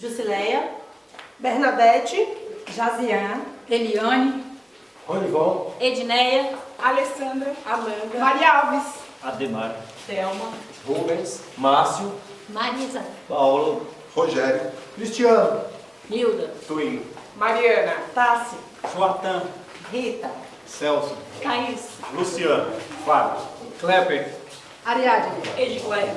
Jusileia, Bernadette, Jaziane, Eliane, Ronival, Edneia, Alessandra, Amanda, Maria Alves, Ademar, Thelma, Rubens, Márcio, Marisa, Paulo, Rogério, Cristiano, Nilda, Twin, Mariana, Tassi, Joatan, Rita, Celso, Thaís, Luciano, Fábio, Kleber, Ariadne. Edicléia.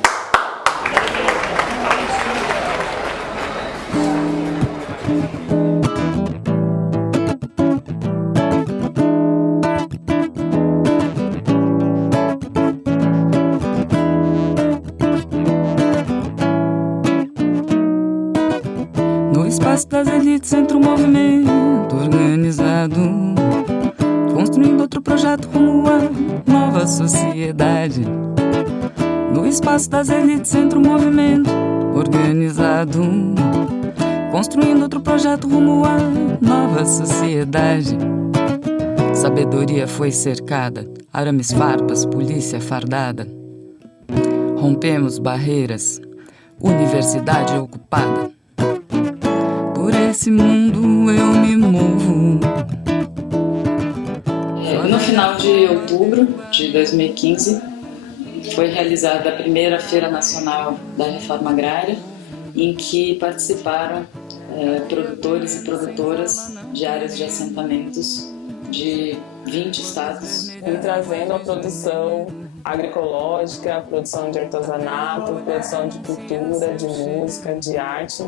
No espaço das elites, centro movimento organizado, construindo outro projeto rumo à nova sociedade. No espaço das elites, centro movimento organizado, construindo outro projeto rumo à nova sociedade. Sabedoria foi cercada, arames farpas, polícia fardada. Rompemos barreiras, universidade ocupada. Por esse mundo eu me movo. No final de outubro de 2015, foi realizada a primeira Feira Nacional da Reforma Agrária, em que participaram produtores e produtoras de áreas de assentamentos de 20 estados. E trazendo a produção agroecológica, a produção de artesanato, produção de cultura, de música, de arte,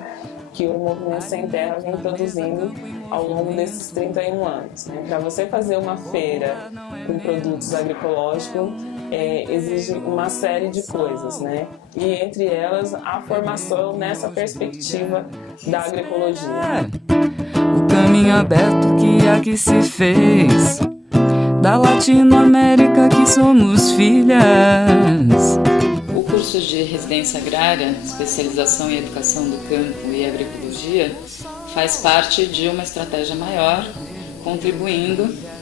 que o Movimento Sem Terra vem produzindo ao longo desses 31 anos. Para você fazer uma feira com produtos agroecológicos, exige uma série de coisas, né? E entre elas a formação nessa perspectiva da agroecologia. O caminho aberto que aqui se fez, da Latinoamérica que somos filhas. O curso de residência agrária, especialização em educação do campo e agroecologia, faz parte de uma estratégia maior, contribuindo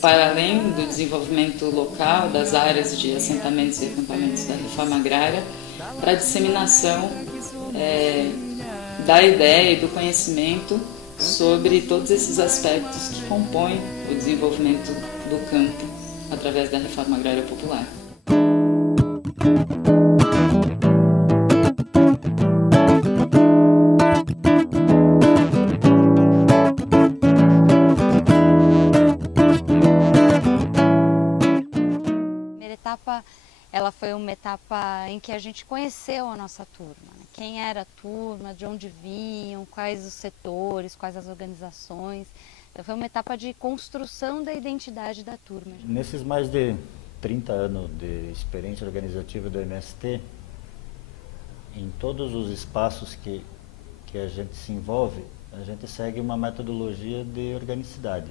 para além do desenvolvimento local das áreas de assentamentos e acampamentos da reforma agrária, para a disseminação da ideia e do conhecimento sobre todos esses aspectos que compõem o desenvolvimento do campo através da reforma agrária popular. Ela foi uma etapa em que a gente conheceu a nossa turma, né? Quem era a turma, de onde vinham, quais os setores, quais as organizações. Então, foi uma etapa de construção da identidade da turma. Nesses mais de 30 anos de experiência organizativa do MST, em todos os espaços que a gente se envolve, a gente segue uma metodologia de organicidade.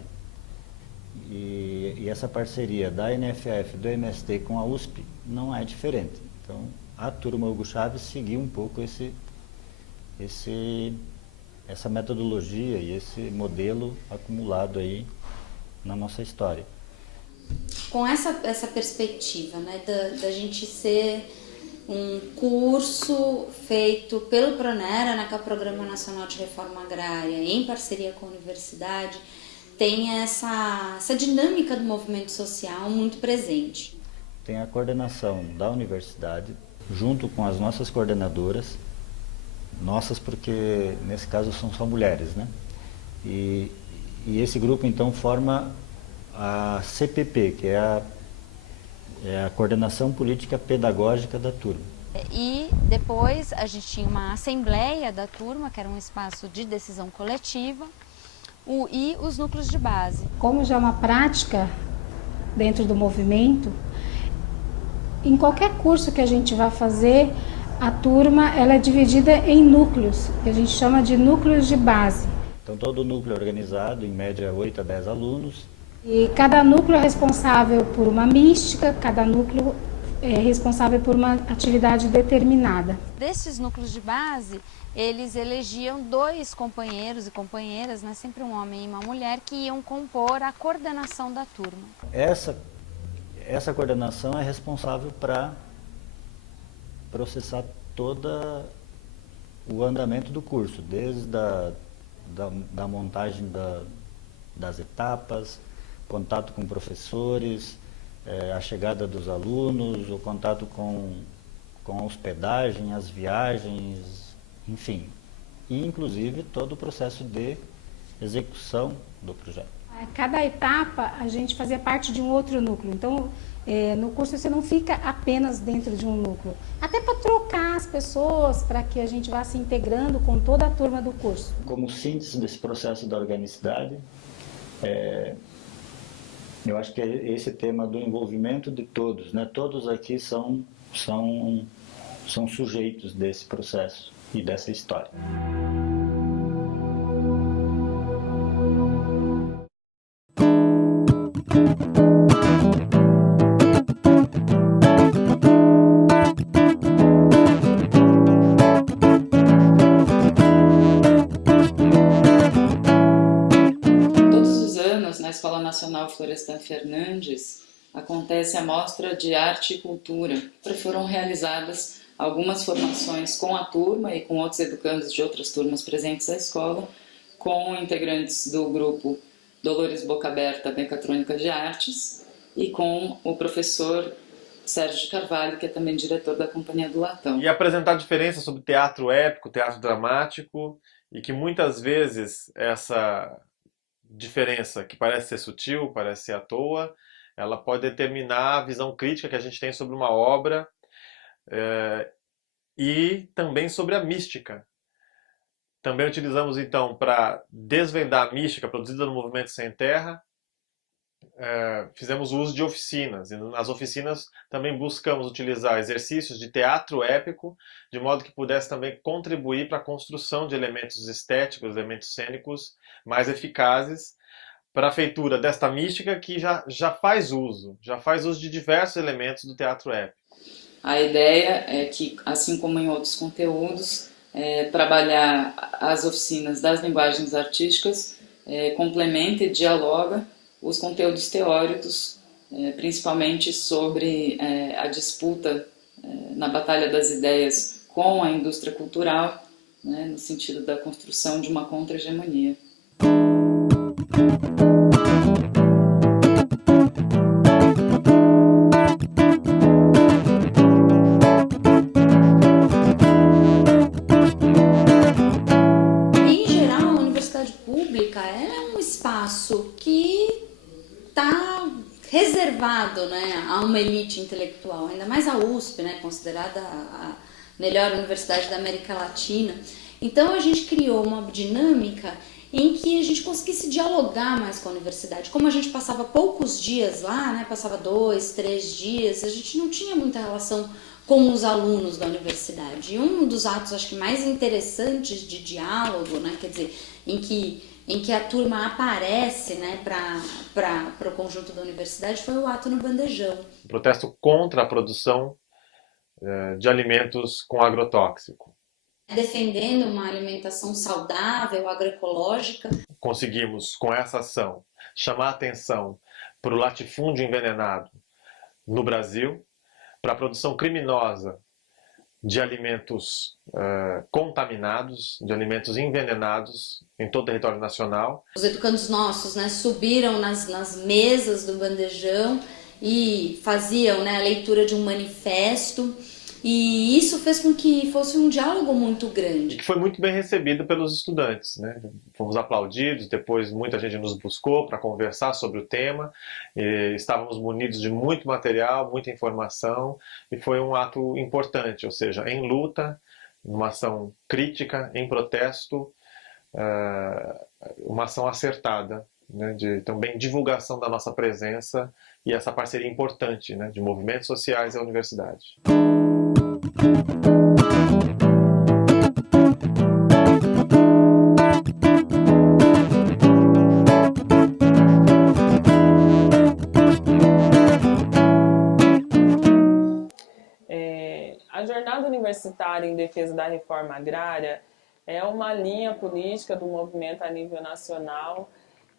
E essa parceria da NFF, do MST com a USP não é diferente. Então, a turma Hugo Chávez seguiu um pouco essa metodologia e esse modelo acumulado aí na nossa história. Com essa perspectiva, né, da gente ser um curso feito pelo Pronera, né, que é o Programa Nacional de Reforma Agrária, em parceria com a universidade, tem essa dinâmica do movimento social muito presente. Tem a coordenação da universidade, junto com as nossas coordenadoras, nossas porque nesse caso são só mulheres, né? E esse grupo então forma a CPP, que é a Coordenação Política Pedagógica da turma. E depois a gente tinha uma assembleia da turma, que era um espaço de decisão coletiva, e os núcleos de base. Como já é uma prática dentro do movimento, em qualquer curso que a gente vai fazer, a turma ela é dividida em núcleos, que a gente chama de núcleos de base. Então todo núcleo é organizado, em média 8 a 10 alunos. E cada núcleo é responsável por uma mística, cada núcleo é responsável por uma atividade determinada. Desses núcleos de base, eles elegiam 2 companheiros e companheiras, né, sempre um homem e uma mulher, que iam compor a coordenação da turma. Essa coordenação é responsável para processar toda o andamento do curso, desde da montagem das etapas, contato com professores, a chegada dos alunos, o contato com a hospedagem, as viagens, enfim, e inclusive todo o processo de execução do projeto. Cada etapa a gente fazia parte de um outro núcleo, então no curso você não fica apenas dentro de um núcleo, até para trocar as pessoas, para que a gente vá se integrando com toda a turma do curso. Como síntese desse processo da organicidade, eu acho que é esse tema do envolvimento de todos, né? Todos aqui são sujeitos desse processo e dessa história. Escola Nacional Florestan Fernandes acontece a Mostra de Arte e Cultura. Foram realizadas algumas formações com a turma e com outros educandos de outras turmas presentes à escola, com integrantes do grupo Dolores Boca Aberta Mecatrônica de Artes e com o professor Sérgio de Carvalho, que é também diretor da Companhia do Latão. E apresentar diferenças sobre teatro épico, teatro dramático, e que muitas vezes essa diferença, que parece ser sutil, parece ser à toa, ela pode determinar a visão crítica que a gente tem sobre uma obra e também sobre a mística. Também utilizamos, então, para desvendar a mística produzida no Movimento Sem Terra, fizemos uso de oficinas. E nas oficinas também buscamos utilizar exercícios de teatro épico, de modo que pudesse também contribuir para a construção de elementos estéticos, elementos cênicos mais eficazes para a feitura desta mística que já faz uso de diversos elementos do teatro épico. A ideia é que, assim como em outros conteúdos, trabalhar as oficinas das linguagens artísticas complementa e dialoga os conteúdos teóricos, principalmente sobre a disputa na batalha das ideias com a indústria cultural, né, no sentido da construção de uma contra-hegemonia. Em geral, a universidade pública é um espaço que está reservado, né, a uma elite intelectual, ainda mais a USP, né, considerada a melhor universidade da América Latina. Então a gente criou uma dinâmica em que a gente conseguisse dialogar mais com a universidade. Como a gente passava poucos dias lá, né, passava 2, 3 dias, a gente não tinha muita relação com os alunos da universidade. E um dos atos, acho que mais interessantes de diálogo, né, quer dizer, em que a turma aparece, né, para o conjunto da universidade, foi o ato no Bandejão. Um protesto contra a produção de alimentos com agrotóxico. Defendendo uma alimentação saudável, agroecológica. Conseguimos, com essa ação, chamar a atenção para o latifúndio envenenado no Brasil, para a produção criminosa de alimentos contaminados, de alimentos envenenados em todo o território nacional. Os educandos nossos, né, subiram nas mesas do Bandejão e faziam, né, a leitura de um manifesto, e isso fez com que fosse um diálogo muito grande. E que foi muito bem recebido pelos estudantes, né? Fomos aplaudidos, depois muita gente nos buscou para conversar sobre o tema, e estávamos munidos de muito material, muita informação, e foi um ato importante, ou seja, em luta, uma ação crítica, em protesto, uma ação acertada, né, de também divulgação da nossa presença e essa parceria importante, né, de movimentos sociais e a universidade. A jornada universitária em defesa da reforma agrária é uma linha política do movimento a nível nacional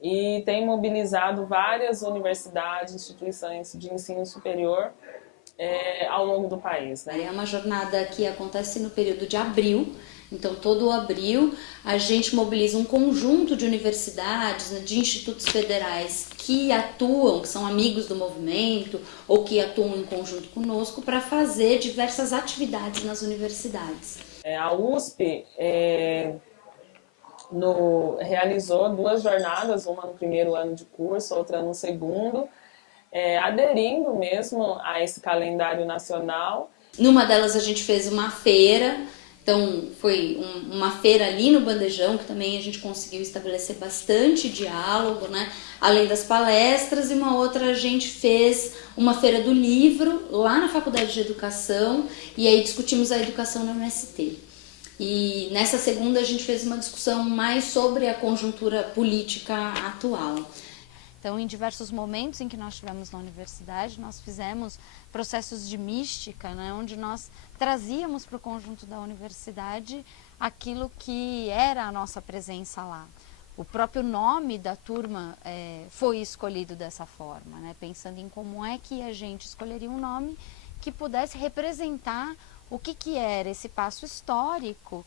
e tem mobilizado várias universidades, instituições de ensino superior ao longo do país, né? É uma jornada que acontece no período de abril, Então, todo abril, a gente mobiliza um conjunto de universidades, né, de institutos federais que atuam, que são amigos do movimento ou que atuam em conjunto conosco para fazer diversas atividades nas universidades. A USP realizou 2 jornadas, uma no primeiro ano de curso, outra no segundo, aderindo mesmo a esse calendário nacional. Numa delas a gente fez uma feira, então foi uma feira ali no Bandejão, que também a gente conseguiu estabelecer bastante diálogo, né? Além das palestras, e uma outra a gente fez uma feira do livro lá na Faculdade de Educação, e aí discutimos a educação no MST. E nessa segunda a gente fez uma discussão mais sobre a conjuntura política atual. Então, em diversos momentos em que nós estivemos na universidade, nós fizemos processos de mística, né, onde nós trazíamos para o conjunto da universidade aquilo que era a nossa presença lá. O próprio nome da turma foi escolhido dessa forma, né, pensando em como é que a gente escolheria um nome que pudesse representar o que era esse passo histórico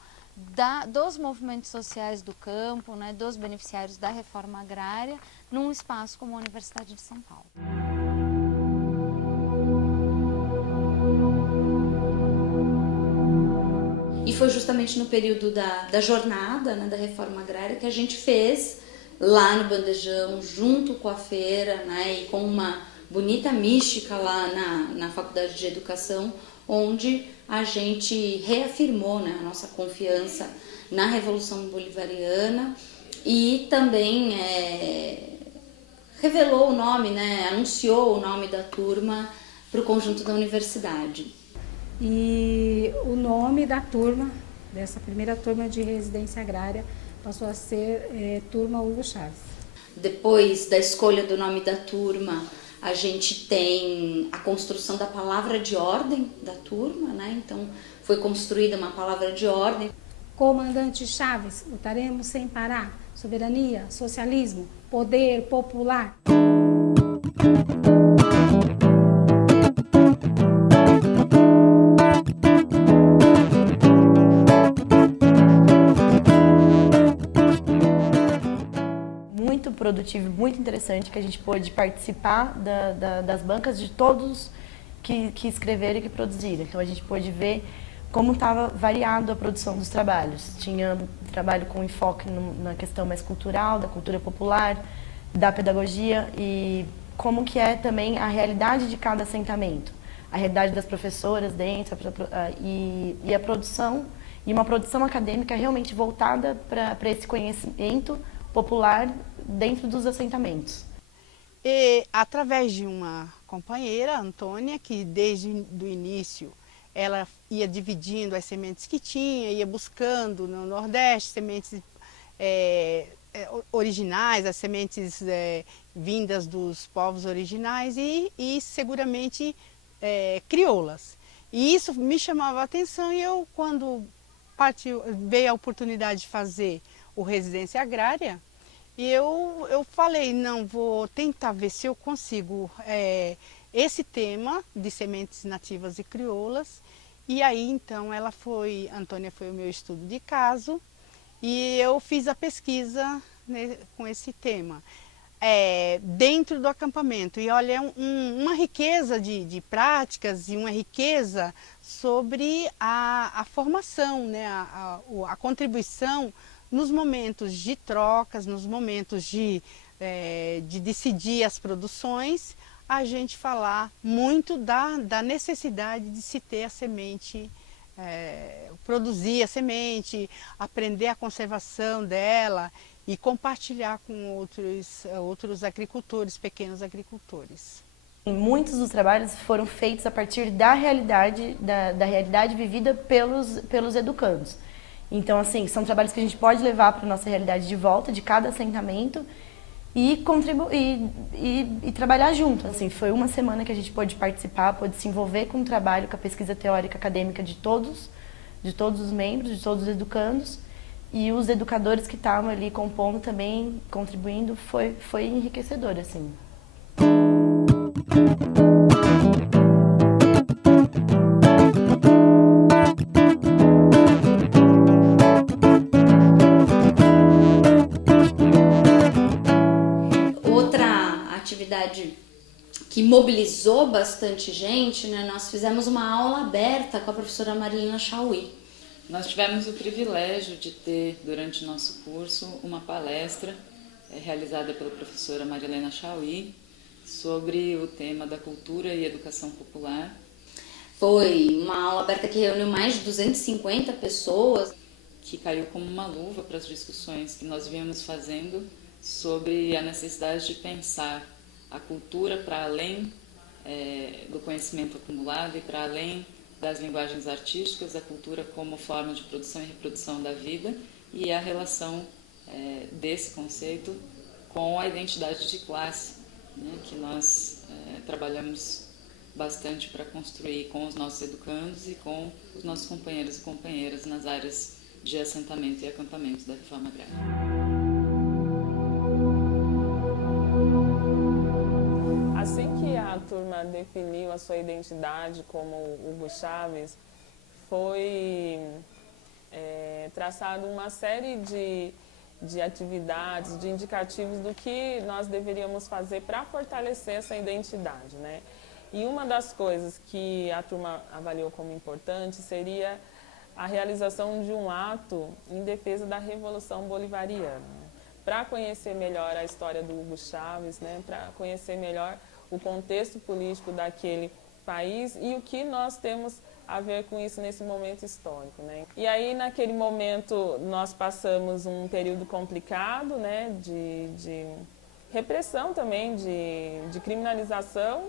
dos movimentos sociais do campo, né, dos beneficiários da reforma agrária, num espaço como a Universidade de São Paulo. E foi justamente no período da jornada, né, da reforma agrária, que a gente fez lá no Bandejão, junto com a feira, né, e com uma bonita mística lá na Faculdade de Educação, onde a gente reafirmou, né, a nossa confiança na Revolução Bolivariana e também revelou o nome, né, anunciou o nome da turma para o conjunto da universidade. E o nome da turma, dessa primeira turma de residência agrária, passou a ser Turma Hugo Chávez. Depois da escolha do nome da turma, a gente tem a construção da palavra de ordem da turma, né? Então foi construída uma palavra de ordem. Comandante Chávez, lutaremos sem parar. Soberania, socialismo, poder popular. Muito produtivo, muito interessante, que a gente pôde participar das bancas de todos que escreveram e que produziram. Então a gente pôde ver como estava variado a produção dos trabalhos. Tinha trabalho com enfoque na questão mais cultural, da cultura popular, da pedagogia e como que é também a realidade de cada assentamento. A realidade das professoras dentro e a produção, e uma produção acadêmica realmente voltada para esse conhecimento popular dentro dos assentamentos. E através de uma companheira, Antônia, que desde o início ela ia dividindo as sementes que tinha, ia buscando no Nordeste sementes originais, as sementes vindas dos povos originais e seguramente crioulas. E isso me chamava a atenção e eu, quando veio a oportunidade de fazer o Residência Agrária, eu falei, não, vou tentar ver se eu consigo esse tema de sementes nativas e crioulas. E aí, então, Antônia foi o meu estudo de caso e eu fiz a pesquisa, né, com esse tema dentro do acampamento. E olha, uma riqueza de práticas e uma riqueza sobre a formação, né, a contribuição nos momentos de trocas, nos momentos de decidir as produções, a gente falar muito da necessidade de se ter a semente, produzir a semente, aprender a conservação dela e compartilhar com outros agricultores, pequenos agricultores. Muitos dos trabalhos foram feitos a partir da realidade, da realidade vivida pelos educandos. Então, assim, são trabalhos que a gente pode levar para a nossa realidade de volta, de cada assentamento, e trabalhar junto. Assim, foi uma semana que a gente pôde participar, pôde se envolver com o trabalho, com a pesquisa teórica acadêmica de todos os membros, de todos os educandos, e os educadores que estavam ali compondo também, contribuindo, foi enriquecedor, assim. verdade, que mobilizou bastante gente, né? Nós fizemos uma aula aberta com a professora Marilena Chauí. Nós tivemos o privilégio de ter, durante o nosso curso, uma palestra realizada pela professora Marilena Chauí sobre o tema da cultura e educação popular. Foi uma aula aberta que reuniu mais de 250 pessoas. Que caiu como uma luva para as discussões que nós viemos fazendo sobre a necessidade de pensar a cultura para além do conhecimento acumulado e para além das linguagens artísticas, a cultura como forma de produção e reprodução da vida e a relação desse conceito com a identidade de classe, né, que nós trabalhamos bastante para construir com os nossos educandos e com os nossos companheiros e companheiras nas áreas de assentamento e acampamento da reforma agrária. Assim que a turma definiu a sua identidade como Hugo Chávez, foi traçado uma série de atividades, de indicativos do que nós deveríamos fazer para fortalecer essa identidade, né? E uma das coisas que a turma avaliou como importante seria a realização de um ato em defesa da Revolução Bolivariana, né? Para conhecer melhor a história do Hugo Chávez, né? Para conhecer melhor o contexto político daquele país e o que nós temos a ver com isso nesse momento histórico, né? E aí, naquele momento, nós passamos um período complicado, né? De repressão também, de criminalização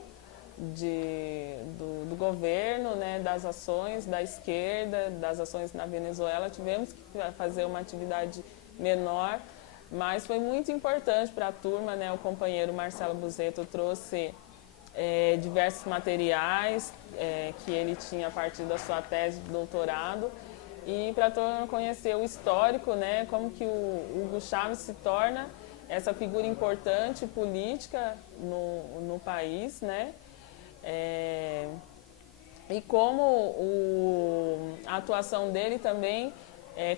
do governo, né? Das ações da esquerda, das ações na Venezuela. Tivemos que fazer uma atividade menor, mas foi muito importante para a turma, né? O companheiro Marcelo Buzetto trouxe diversos materiais que ele tinha a partir da sua tese de doutorado e para a turma conhecer o histórico, né? Como que o Hugo Chávez se torna essa figura importante política no país, né? E como a atuação dele também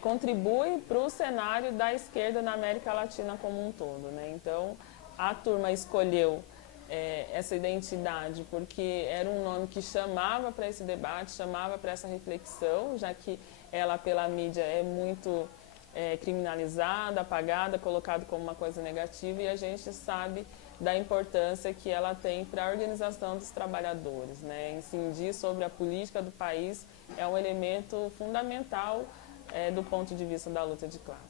contribui para o cenário da esquerda na América Latina como um todo, né? Então, a turma escolheu essa identidade porque era um nome que chamava para esse debate, chamava para essa reflexão, já que ela, pela mídia, é muito criminalizada, apagada, colocada como uma coisa negativa, e a gente sabe da importância que ela tem para a organização dos trabalhadores, né? Incidir sobre a política do país é um elemento fundamental do ponto de vista da luta de classe.